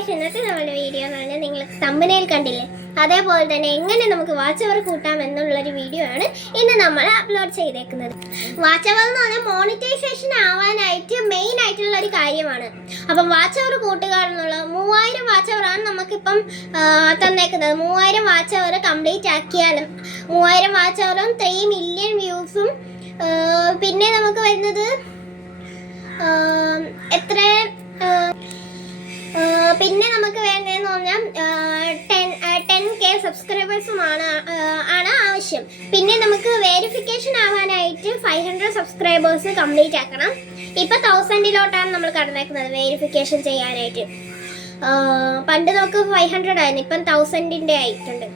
Guys ഇന്നത്തെ നമ്മുടെ video എന്ന് പറഞ്ഞാൽ നിങ്ങൾ തമ്പനയിൽ കണ്ടില്ലേ? അതേപോലെ തന്നെ എങ്ങനെ നമുക്ക് വാച്ച് അവർ കൂട്ടാം എന്നുള്ളൊരു വീഡിയോ ആണ് ഇന്ന് നമ്മൾ അപ്ലോഡ് ചെയ്തേക്കുന്നത്. വാച്ച് അവർ എന്ന് പറഞ്ഞാൽ മോണിറ്റൈസേഷൻ ആവാനായിട്ട് മെയിൻ ആയിട്ടുള്ള ഒരു കാര്യമാണ്. അപ്പം വാച്ച് അവർ കൂട്ടുക എന്നുള്ള മൂവായിരം വാച്ച് അവറാണ് നമുക്കിപ്പം തന്നേക്കുന്നത്. മൂവായിരം വാച്ച് അവർ കംപ്ലീറ്റ് ആക്കിയാലും മൂവായിരം വാച്ച് അവറും ത്രീ മില്യൺ വ്യൂസും പിന്നെ നമുക്ക് വരുന്നത് എത്ര പിന്നെ നമുക്ക് വേണ്ടതെന്ന് പറഞ്ഞാൽ ടെൻ ടെൻ കെ സബ്സ്ക്രൈബേഴ്സുമാണ് ആണ് ആവശ്യം. പിന്നെ നമുക്ക് വെരിഫിക്കേഷൻ ആവാനായിട്ട് ഫൈവ് ഹൺഡ്രഡ് സബ്സ്ക്രൈബേഴ്സ് കംപ്ലീറ്റ് ആക്കണം. ഇപ്പം തൗസൻഡിലോട്ടാണ് നമ്മൾ കടന്നേക്കുന്നത് വെരിഫിക്കേഷൻ ചെയ്യാനായിട്ട്. പണ്ട് നമുക്ക് ഫൈവ് ഹൺഡ്രഡ് ആയിരുന്നു ഇപ്പം തൗസൻഡിന്റെ ആയിട്ടുണ്ട്.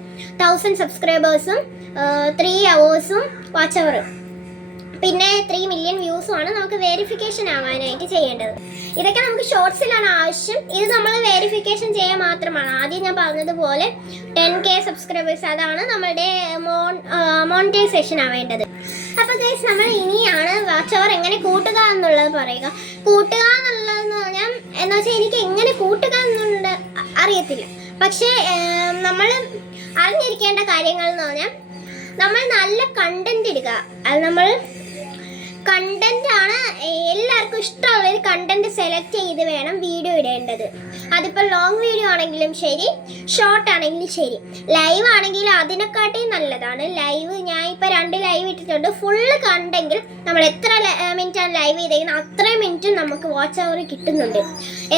തൗസൻഡ് സബ്സ്ക്രൈബേഴ്സും ത്രീ അവേഴ്സും വാച്ച് അവർ പിന്നെ ത്രീ മില്യൺ വ്യൂസും ആണ് നമുക്ക് വെരിഫിക്കേഷൻ ആവാനായിട്ട് ചെയ്യേണ്ടത്. ഇതൊക്കെ നമുക്ക് ഷോർട്സിലാണ് ആവശ്യം. ഇത് നമ്മൾ വെരിഫിക്കേഷൻ ചെയ്യാൻ മാത്രമാണ്. ആദ്യം ഞാൻ പറഞ്ഞതുപോലെ ടെൻ കെ സബ്സ്ക്രൈബേഴ്സ് അതാണ് നമ്മുടെ മോൺ മോണിറ്റൈസേഷൻ ആവേണ്ടത്. അപ്പോൾ ഗൈസ് നമ്മൾ ഇനിയാണ് വാച്ച് അവർ എങ്ങനെ കൂട്ടുക എന്നുള്ളത് പറയുക. കൂട്ടുക എന്നുള്ളതെന്ന് പറഞ്ഞാൽ എന്ന് വെച്ചാൽ എനിക്ക് എങ്ങനെ കൂട്ടുക എന്നുണ്ട് അറിയത്തില്ല. പക്ഷേ നമ്മൾ അറിഞ്ഞിരിക്കേണ്ട കാര്യങ്ങൾ എന്ന് പറഞ്ഞാൽ നമ്മൾ നല്ല കണ്ടന്റ് ഇടുക. അത് നമ്മൾ കണ്ടന്റ് ആണ് എല്ലാവർക്കും ഇഷ്ടമുള്ള ഒരു കണ്ടന്റ് സെലക്ട് ചെയ്ത് വേണം വീഡിയോ ഇടേണ്ടത്. അതിപ്പോൾ ലോങ് വീഡിയോ ആണെങ്കിലും ശരി ഷോർട്ട് ആണെങ്കിലും ശരി. ലൈവ് ആണെങ്കിൽ അതിനെക്കാട്ടിയും നല്ലതാണ്. ലൈവ് ഞാൻ ഇപ്പോൾ രണ്ട് ലൈവ് ഇട്ടിട്ടുണ്ട്. ഫുള്ള് കണ്ടെങ്കിൽ നമ്മൾ എത്ര മിനിറ്റാണ് ലൈവ് ചെയ്തേക്കുന്നത്? അത്രയും മിനിറ്റും നമുക്ക് വാച്ച് അവർ കിട്ടുന്നുണ്ട്.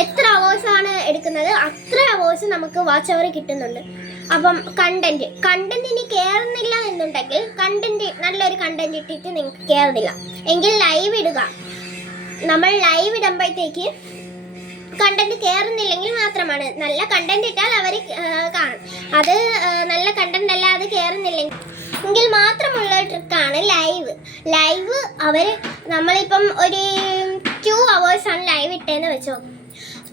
എത്ര അവേഴ്സാണ് എടുക്കുന്നത്? അത്ര അവേഴ്സ് നമുക്ക് വാച്ച് അവർ കിട്ടുന്നുണ്ട്. അപ്പം കണ്ടന്റ് കണ്ടന്റ് ഇനി കയറുന്നില്ല എന്നുണ്ടെങ്കിൽ കണ്ടന്റ് നല്ലൊരു കണ്ടന്റ് ഇട്ടിട്ട് നിങ്ങൾക്ക് കയറുന്നില്ല എങ്കിൽ ലൈവ് ഇടുക. നമ്മൾ ലൈവ് ഇടുമ്പോഴത്തേക്ക് കണ്ടന്റ് കേറുന്നില്ലെങ്കിൽ മാത്രമാണ്. നല്ല കണ്ടന്റ് ഇട്ടാൽ അവർ കാണും. അത് നല്ല കണ്ടന്റ് അല്ല അത് കയറുന്നില്ലെങ്കിൽ എങ്കിൽ മാത്രമുള്ള ട്രിക്കാണ് ലൈവ് ലൈവ് അവർ നമ്മളിപ്പം ഒരു ടു അവേഴ്സാണ് ലൈവ് ഇട്ടേന്ന് വെച്ചോ.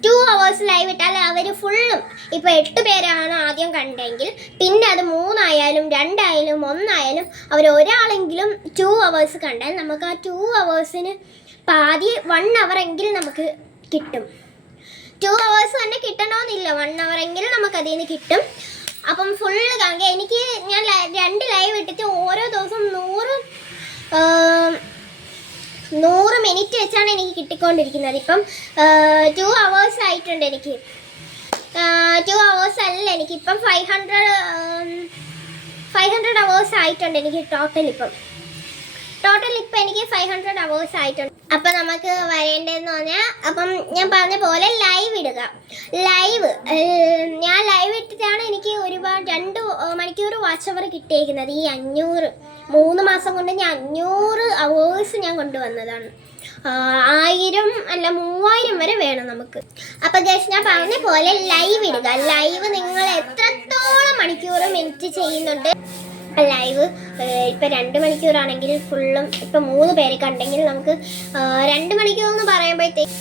ടു അവേഴ്സ് ലൈവ് ഇട്ടാൽ അവർ ഫുള്ളും ഇപ്പോൾ എട്ട് പേരാണ് ആദ്യം കണ്ടെങ്കിൽ പിന്നെ അത് മൂന്നായാലും രണ്ടായാലും ഒന്നായാലും അവർ ഒരാളെങ്കിലും ടു അവേഴ്സ് കണ്ടാൽ നമുക്ക് ആ ടു അവേഴ്സിന് പാതി വൺ എങ്കിലും നമുക്ക് കിട്ടും. ടു അവേഴ്സ് തന്നെ കിട്ടണമെന്നില്ല വൺ എങ്കിലും നമുക്ക് അതിൽ നിന്ന് കിട്ടും. അപ്പം ഫുള്ള് കാണുക എനിക്ക് ഞാൻ രണ്ട് ലൈവ് ഇട്ടിട്ട് ഓരോ ദിവസം നൂറ് നൂറ് മിനിറ്റ് വെച്ചാണ് എനിക്ക് കിട്ടിക്കൊണ്ടിരിക്കുന്നത്. ഇപ്പം ടു അവേഴ്സ് ആയിട്ടുണ്ട് എനിക്ക്. ടു അവേഴ്സ് അല്ല എനിക്കിപ്പം five hundred five hundred hours ആയിട്ടുണ്ട് എനിക്ക് ടോട്ടൽ ഇപ്പം. ടോട്ടൽ ഇപ്പം എനിക്ക് ഫൈവ് ഹൺഡ്രഡ് അവേഴ്സ് ആയിട്ടുണ്ട്. അപ്പം നമുക്ക് വരേണ്ടതെന്ന് പറഞ്ഞാൽ അപ്പം ഞാൻ പറഞ്ഞ പോലെ ലൈവ് ഇടുക. ലൈവ് ഞാൻ ലൈവ് ഇട്ടിട്ടാണ് എനിക്ക് ഒരുപാട് രണ്ട് മണിക്കൂർ വാച്ച് അവർ കിട്ടിയേക്കുന്നത്. ഈ അഞ്ഞൂറ് മൂന്ന് മാസം കൊണ്ട് ഞാൻ അഞ്ഞൂറ് അവേഴ്സ് ഞാൻ കൊണ്ടുവന്നതാണ്. ആയിരം അല്ല മൂവായിരം വരെ വേണം നമുക്ക്. അപ്പം ഗേഷ് ഞാൻ പറഞ്ഞ പോലെ ലൈവ് ഇടുക. ലൈവ് നിങ്ങൾ എത്രത്തോളം മണിക്കൂർ മിനിറ്റ് ചെയ്യുന്നുണ്ട്. ലൈവ് ഇപ്പം രണ്ട് മണിക്കൂറാണെങ്കിൽ ഫുള്ളും ഇപ്പം മൂന്ന് പേര് കണ്ടെങ്കിൽ നമുക്ക് രണ്ട് മണിക്കൂർ എന്ന് പറയുമ്പോഴത്തേക്ക്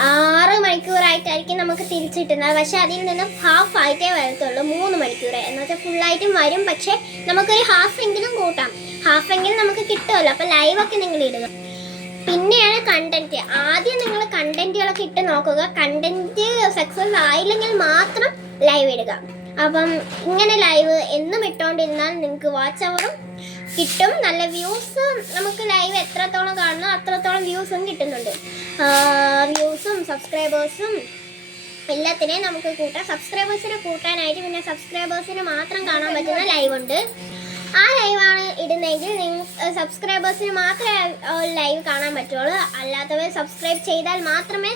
ആറ് മണിക്കൂറായിട്ടായിരിക്കും നമുക്ക് തിരിച്ചു കിട്ടുന്നത്. പക്ഷെ അതിൽ നിന്നും ഹാഫ് ആയിട്ടേ വരത്തുള്ളൂ. മൂന്ന് മണിക്കൂർ എന്ന് വെച്ചാൽ ഫുള്ളായിട്ടും വരും. പക്ഷേ നമുക്കൊരു ഹാഫ് എങ്കിലും കൂട്ടാം. ഹാഫ് എങ്കിലും നമുക്ക് കിട്ടുമല്ലോ. അപ്പം ലൈവൊക്കെ നിങ്ങൾ ഇടുക. പിന്നെയാണ് കണ്ടന്റ് ആദ്യം നിങ്ങൾ കണ്ടന്റുകളൊക്കെ ഇട്ട് നോക്കുക. കണ്ടന്റ് സക്സസ് ആയില്ലെങ്കിൽ മാത്രം ലൈവ് ഇടുക. അപ്പം ഇങ്ങനെ ലൈവ് എന്നും ഇട്ടുകൊണ്ടിരുന്നാൽ നിങ്ങൾക്ക് വാച്ച് അവറും കിട്ടും. നല്ല വ്യൂസ് നമുക്ക് ലൈവ് എത്രത്തോളം കാണുന്നോ അത്രത്തോളം വ്യൂസും കിട്ടുന്നുണ്ട്. വ്യൂസും സബ്സ്ക്രൈബേഴ്സും എല്ലാത്തിനെയും നമുക്ക് കൂട്ടാം. സബ്സ്ക്രൈബേഴ്സിനെ കൂട്ടാനായിട്ട് പിന്നെ സബ്സ്ക്രൈബേഴ്സിന് മാത്രം കാണാൻ പറ്റുന്ന ലൈവ് ഉണ്ട്. ആ ലൈവാണ് ഇടുന്നതെങ്കിൽ നിങ്ങൾ സബ്സ്ക്രൈബേഴ്സിന് മാത്രമേ ലൈവ് കാണാൻ പറ്റുള്ളൂ. അല്ലാത്തവർ സബ്സ്ക്രൈബ് ചെയ്താൽ മാത്രമേ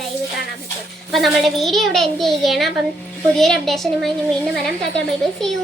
ലൈവ് കാണാൻ പറ്റുള്ളൂ. അപ്പം നമ്മുടെ വീഡിയോ ഇവിടെ എൻഡ് ചെയ്യുകയാണ്. അപ്പം പുതിയൊരു അപ്ഡേഷനുമായി ഞാൻ വീണ്ടും വരാം. Tata bye bye see you